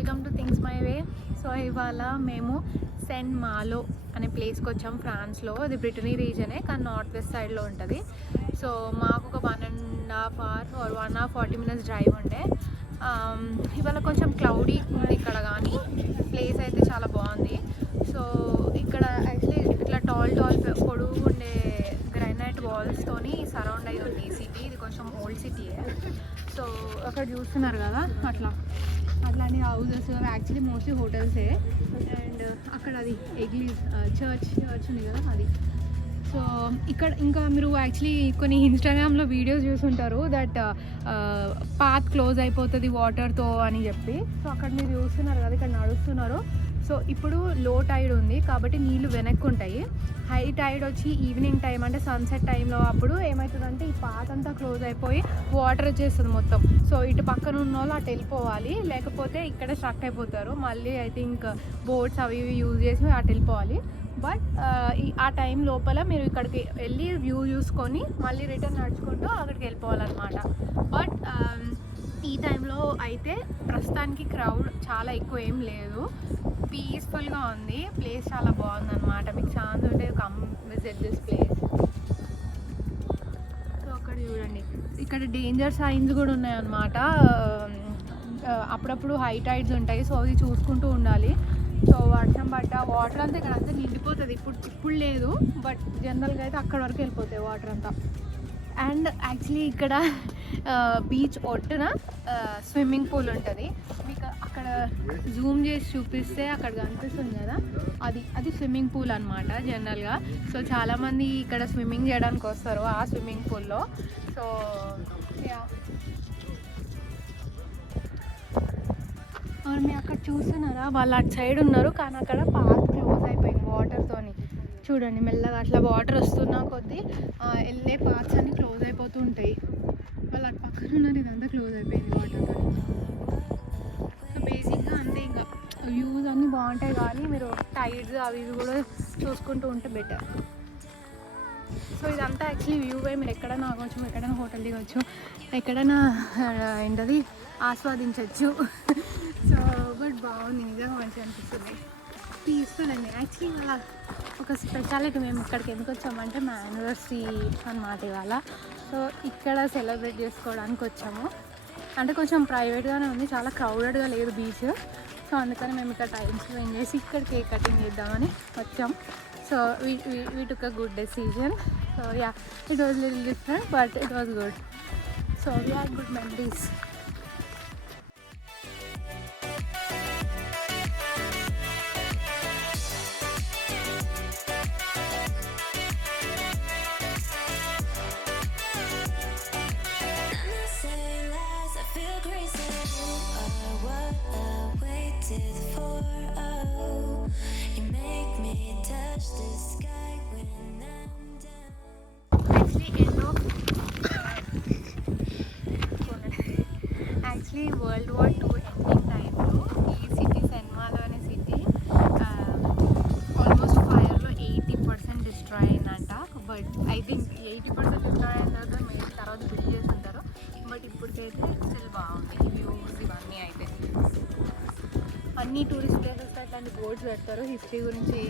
Welcome to things my way. So ఇవాళ మేము సెంట్ మాలో అనే ప్లేస్కి వచ్చాం ఫ్రాన్స్లో. అది బ్రిటనీ రీజనే కానీ నార్త్ వెస్ట్ సైడ్లో ఉంటుంది. సో మాకు ఒక 1.5 hours or 1 hour 40 minutes డ్రైవ్ ఉండే. ఇవాళ కొంచెం క్లౌడీ ఉంది ఇక్కడ, కానీ ప్లేస్ అయితే చాలా బాగుంది. సో ఇక్కడ యాక్చువల్లీ ఇట్లా టాల్ పొడుగు ఉండే గ్రానైట్ వాల్స్తోని సరౌండ్ అయ్యి ఉంది ఈ సిటీ. ఇది కొంచెం ఓల్డ్ సిటీయే. సో అక్కడ చూస్తున్నారు కదా అట్లాంటి హౌసెస్ యాక్చువల్లీ మోస్ట్లీ హోటల్సే. అండ్ అక్కడ అది ఎగ్లీస్ చర్చ్ ఉంది కదా అది. సో ఇక్కడ ఇంకా మీరు యాక్చువల్లీ కొన్ని ఇన్స్టాగ్రామ్లో వీడియోస్ చూసుంటారు దట్ పాత్ క్లోజ్ అయిపోతుంది వాటర్తో అని చెప్పి. సో అక్కడ మీరు చూస్తున్నారు కదా, ఇక్కడ నడుస్తున్నారు. సో ఇప్పుడు లో టైడ్ ఉంది కాబట్టి నీళ్ళు వెనక్కి ఉంటాయి. హై టైడ్ వచ్చి ఈవినింగ్ టైం అంటే సన్సెట్ టైంలో అప్పుడు ఏమవుతుందంటే ఈ పాత్ అంతా క్లోజ్ అయిపోయి వాటర్ వచ్చేస్తుంది మొత్తం. సో ఇటు పక్కన ఉన్న వాళ్ళు అటు వెళ్ళిపోవాలి, లేకపోతే ఇక్కడ స్ట్రక్ అయిపోతారు. మళ్ళీ ఐ థింక్ బోట్స్ అవి ఇవి యూజ్ చేసి అటు వెళ్ళిపోవాలి. బట్ ఆ టైం లోపల మీరు ఇక్కడికి వెళ్ళి వ్యూ చూసుకొని మళ్ళీ రిటర్న్ నడుచుకుంటూ అక్కడికి వెళ్ళిపోవాలన్నమాట. బట్ ఈ టైంలో అయితే ప్రస్తుతానికి క్రౌడ్ చాలా ఎక్కువ ఏం లేదు, పీస్ఫుల్గా ఉంది. ప్లేస్ చాలా బాగుంది అనమాట. మీకు ఛాన్స్ ఉంటే come visit this place. So అక్కడ చూడండి, ఇక్కడ డేంజర్ సైన్స్ కూడా ఉన్నాయన్నమాట. అప్పుడప్పుడు హై టైడ్స్ ఉంటాయి, సో అవి చూసుకుంటూ ఉండాలి. సో వర్షం పడ్డ వాటర్ అంతా ఇక్కడ అంతా నిండిపోతుంది. ఇప్పుడు లేదు, బట్ జనరల్గా అయితే అక్కడ వరకు వెళ్ళిపోతాయి వాటర్ అంతా. అండ్ యాక్చువల్లీ ఇక్కడ బీచ్ ఒడ్డున స్విమ్మింగ్ పూల్ ఉంటుంది. మీకు అక్కడ జూమ్ చేసి చూపిస్తే అక్కడ కనిపిస్తుంది కదా, అది స్విమ్మింగ్ పూల్ అనమాట జనరల్గా. సో చాలామంది ఇక్కడ స్విమ్మింగ్ చేయడానికి వస్తారు ఆ స్విమ్మింగ్ పూల్లో. సో మీరు అక్కడ చూస్తున్నారా, వాళ్ళు అటు సైడ్ ఉన్నారు కానీ అక్కడ పాత్ క్లోజ్ అయిపోయింది వాటర్తోని. చూడండి మెల్లగా అట్లా వాటర్ వస్తున్నా కొద్దీ వెళ్ళే పార్ట్స్ అన్నీ క్లోజ్ అయిపోతూ ఉంటాయి. వాళ్ళు అటు పక్కన ఉన్నారు, ఇదంతా క్లోజ్ అయిపోయింది వాటర్తో. సో బేసిక్గా అంతే, ఇంకా వ్యూస్ అన్నీ బాగుంటాయి కానీ మీరు టైడ్స్ అవి ఇవి కూడా చూసుకుంటూ ఉంటే బెటర్. సో ఇదంతా యాక్చువల్లీ వ్యూ వే. మీరు ఎక్కడైనా ఆగవచ్చు, ఎక్కడైనా హోటల్ దిగవచ్చు, ఎక్కడైనా ఏంటది ఆస్వాదించవచ్చు. సో బట్ బాగుంది, నిజంగా మంచిగా అనిపిస్తుంది, పీస్ఫుల్ అండి. యాక్చువల్లీ ఇవాళ ఒక స్పెషాలిటీ, మేము ఇక్కడికి ఎందుకు వచ్చామంటే మా యానివర్సరీ అన్నమాట ఇవాళ. సో ఇక్కడ సెలబ్రేట్ చేసుకోవడానికి వచ్చాము. అంటే కొంచెం ప్రైవేట్గానే ఉంది, చాలా క్రౌడెడ్గా లేదు బీచ్. సో అందుకని మేము ఇక్కడ టైం స్పెండ్ చేసి ఇక్కడ కేక్ కటింగ్ చేద్దామని వచ్చాం. So we took a good decision. So yeah, it was little different but it was good. So we had good memories. Actually world war II ending టైంలో ఈ city cent మాలో అనే city almost ఫైర్లో 80% డిస్ట్రాయ్ అయిందంట. But I think 80% డిస్ట్రాయ్ అయిన తర్వాత బిల్డ్ చేసి ఉంటారు. బట్ ఇప్పటికైతే స్టిల్ బాగుంది వ్యూస్ ఇవన్నీ. అయితే అన్ని టూరిస్ట్ ప్లేసెస్ అట్లాంటి బోర్డ్స్ పెడతారు, హిస్టరీ గురించి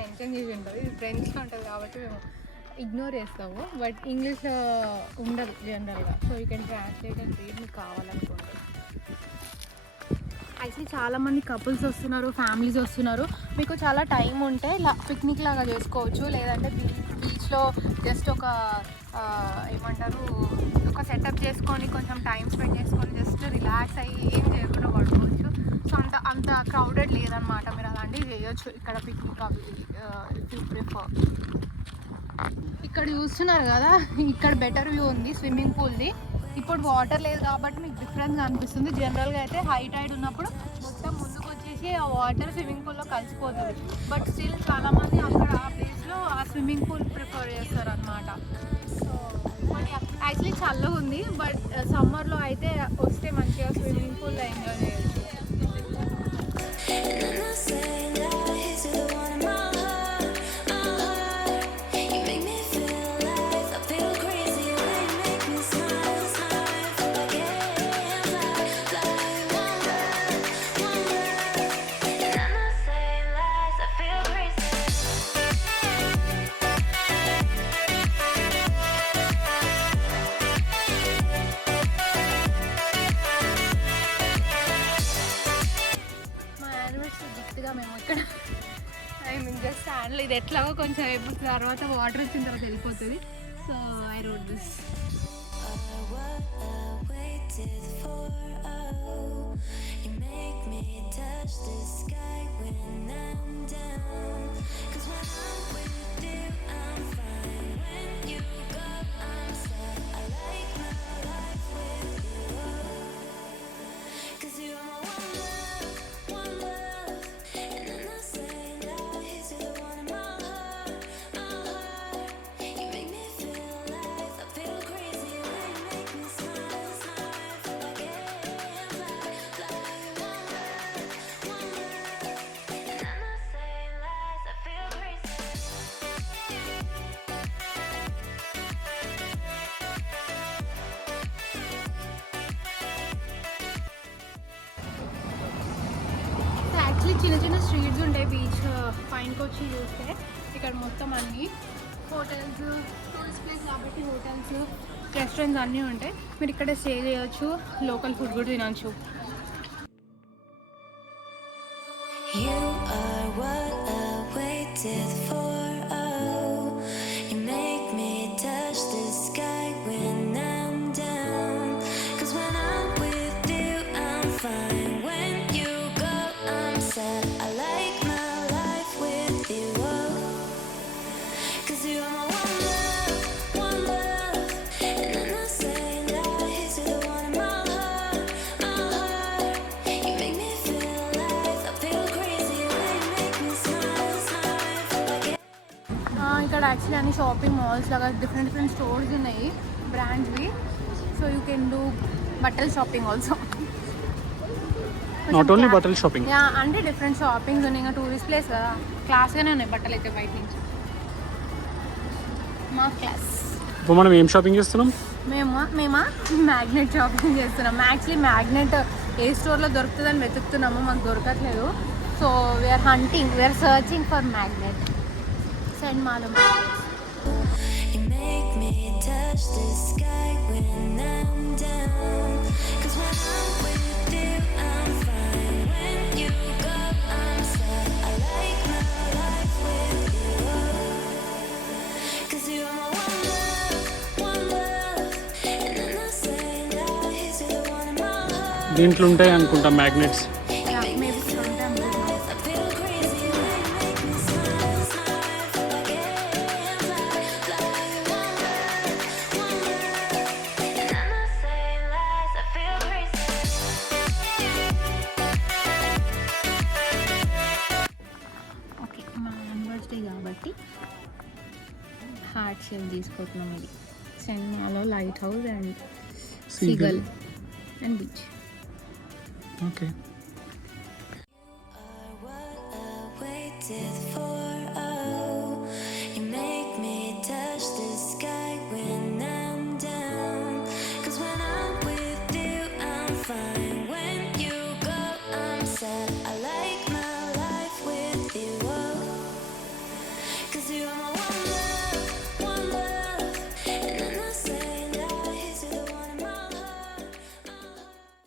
మెన్షన్ చేసి ఉంటుంది. ఇది ఫ్రెంచ్లో ఉంటుంది కాబట్టి మేము ఇగ్నోర్ చేస్తాము, బట్ ఇంగ్లీష్లో ఉండదు జనరల్గా. So you can translate and read మీకు కావాలనుకుంటే. యాక్చువల్లీ చాలామంది కపుల్స్ వస్తున్నారు, ఫ్యామిలీస్ వస్తున్నారు. మీకు చాలా టైం ఉంటే ఇలా పిక్నిక్ లాగా చేసుకోవచ్చు, లేదంటే బీచ్లో జస్ట్ ఒక ఏమంటారు ఒక సెటప్ చేసుకొని కొంచెం టైం స్పెండ్ చేసుకొని జస్ట్ రిలాక్స్ అయ్యి ఏం చేయకుండా పడుకోవచ్చు. సో అంత క్రౌడెడ్ లేదనమాట, మీరు అలాంటివి చేయొచ్చు ఇక్కడ పిక్నిక్ అవి ఇఫ్ యూ ప్రిఫర్. ఇక్కడ చూస్తున్నారు కదా, ఇక్కడ బెటర్ వ్యూ ఉంది స్విమ్మింగ్ పూల్ది. ఇప్పుడు వాటర్ లేదు కాబట్టి మీకు డిఫరెన్స్ అనిపిస్తుంది. జనరల్గా అయితే హై టైడ్ ఉన్నప్పుడు మొత్తం ముందుకు వచ్చేసి ఆ వాటర్ స్విమ్మింగ్ పూల్లో కలిసిపోతుంది. బట్ స్టిల్ చాలామంది అక్కడ ఆ ప్లేస్లో ఆ స్విమ్మింగ్ పూల్ ప్రిఫర్ చేస్తారు అనమాట. సో యాక్చువల్లీ చల్లగా ఉంది, బట్ సమ్మర్లో అయితే వస్తే మంచిగా స్విమ్మింగ్ పూల్లో ఎంజాయ్ చేయొచ్చు. దాంట్లో ఇది ఎట్లాగో కొంచెం అయిపోతుంది, తర్వాత వాటర్ వచ్చిన తర్వాత వెళ్ళిపోతుంది. So I wrote this. చిన్న చిన్న స్ట్రీట్స్ ఉంటాయి బీచ్ పైనకి వచ్చి చూస్తే. ఇక్కడ మొత్తం అన్ని హోటల్స్, టూరిస్ట్ ప్లేస్ కాబట్టి హోటల్స్, రెస్టారెంట్స్ అన్నీ ఉంటాయి. మీరు ఇక్కడ స్టే చేయొచ్చు, లోకల్ ఫుడ్ కూడా తినచ్చు. ఇక్కడ యాక్చువల్లీ అన్ని షాపింగ్ మాల్స్ లాగా డిఫరెంట్ స్టోర్స్ ఉన్నాయి బ్రాండ్స్వి. సో యూ కెన్ డూ బట్టల్ షాపింగ్ ఆల్సో. నాట్ ఓన్లీ బట్టల్ షాపింగ్, అంటే డిఫరెంట్ షాపింగ్స్ ఉన్నాయి. ఇంకా టూరిస్ట్ ప్లేస్ కదా, క్లాస్గానే ఉన్నాయి బట్టలు అయితే బయట నుంచి. మా క్లాస్. ఇప్పుడు మనం ఏం షాపింగ్ చేస్తున్నాం? మేమా మ్యాగ్నెట్ షాపింగ్ చేస్తున్నాం. యాక్చువల్లీ మ్యాగ్నెట్ ఏ స్టోర్లో దొరుకుతుందని వెతుకుతున్నాము, మాకు దొరకట్లేదు. So we are hunting, we are searching for magnet. Send Malo. You make me touch the sky when I'm down. 'Cause when I'm with you, I'm fine. When you go, I'm sad. I like my life with you. 'Cause you're my one love. And I'm not saying lies, you're the one in my heart. దీంట్లో ఉంటాయి అనుకుంటా మ్యాగ్నెట్స్. కాబట్టి heart shape తీసుకుంటున్నాం. ఇది సెంట్ మాలో light house and seagull and beach. Okay. You